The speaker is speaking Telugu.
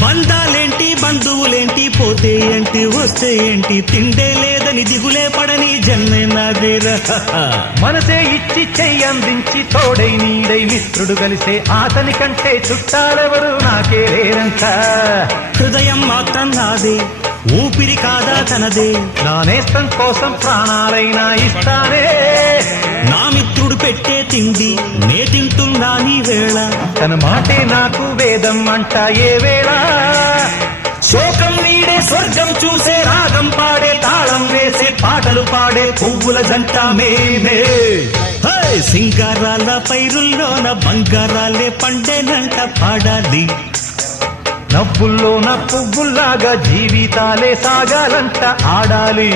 బంధాలేంటి బంధువులేంటి పోతే ఏంటి వస్తే ఏంటి తిండే లేదని దిగులే పడని జన్మే నాదేరా మనసే ఇచ్చి చెయ్యందించి తోడై నీడై మిత్రుడు కలిసే అతని కంటే చుట్టాలెవరు నాకే లేరంట హృదయం మాత్రం నాదే ఊపిరి కాదా తనదే నా నేస్తం కోసం ప్రాణాలైనా ఇస్తానే నా మిత్రుడు పెట్టే తిండి నే తింటున్నా నీ వేళ తన మాటే నాకు వేదం అంట ఏ వేళ శోకం నీడే స్వర్గం చూసే రాగం పాడే తాళం వేసే పాటలు పాడే పువ్వుల జంట మేమే సింగారాల పైరుల్లోన బంగారాలే పండేనంట పాడాలి నవ్వుల్లో నా పువ్వుల్లాగా జీవితాలే సాగాలంట ఆడాలి.